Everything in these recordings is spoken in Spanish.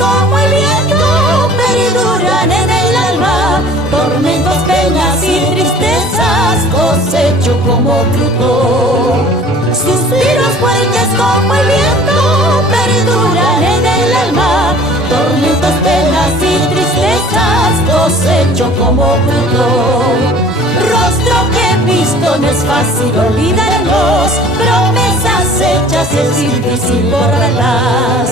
como el viento perduran en el alma, tormentos, penas y tristezas cosecho como fruto. Suspiros fuertes como el viento perduran en el alma, tormentos, penas y tristezas cosecho como fruto. Rostro que he visto no es fácil olvidarlos, promesas hechas es difícil borrarlas.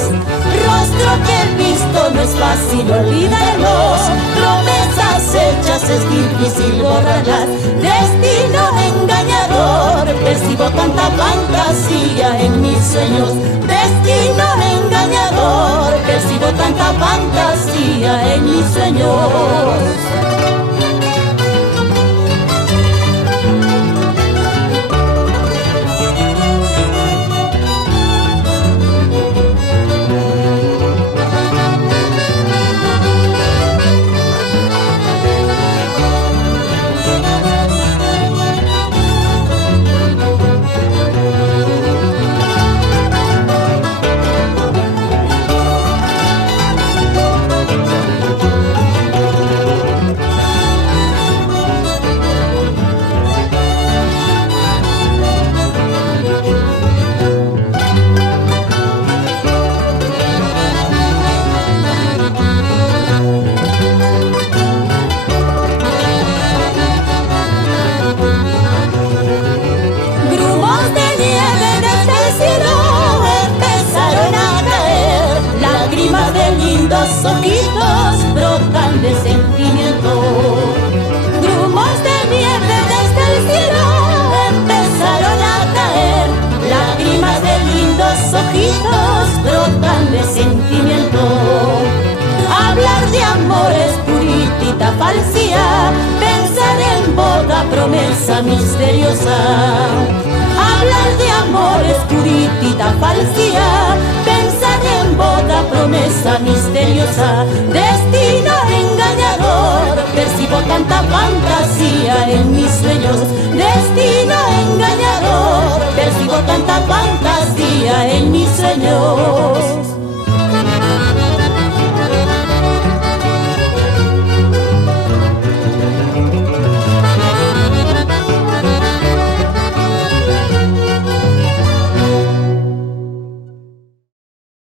Rostro que he visto no es fácil olvidarlos, promesas hechas es difícil borrarlas. Destino engañador, percibo tanta fantasía en mis sueños. Destino engañador, percibo tanta fantasía en mis sueños. Ojitos brotan de sentimiento, grumos de nieve desde el cielo empezaron a caer, lágrimas de lindos ojitos brotan de sentimiento. Hablar de amor es puritita falsía, pensar en boda promesa misteriosa. Hablar de amor es puritita falsía, pensar en boda promesa misteriosa. Destino engañador, percibo tanta fantasía en mis sueños. Destino engañador, percibo tanta fantasía en mis sueños.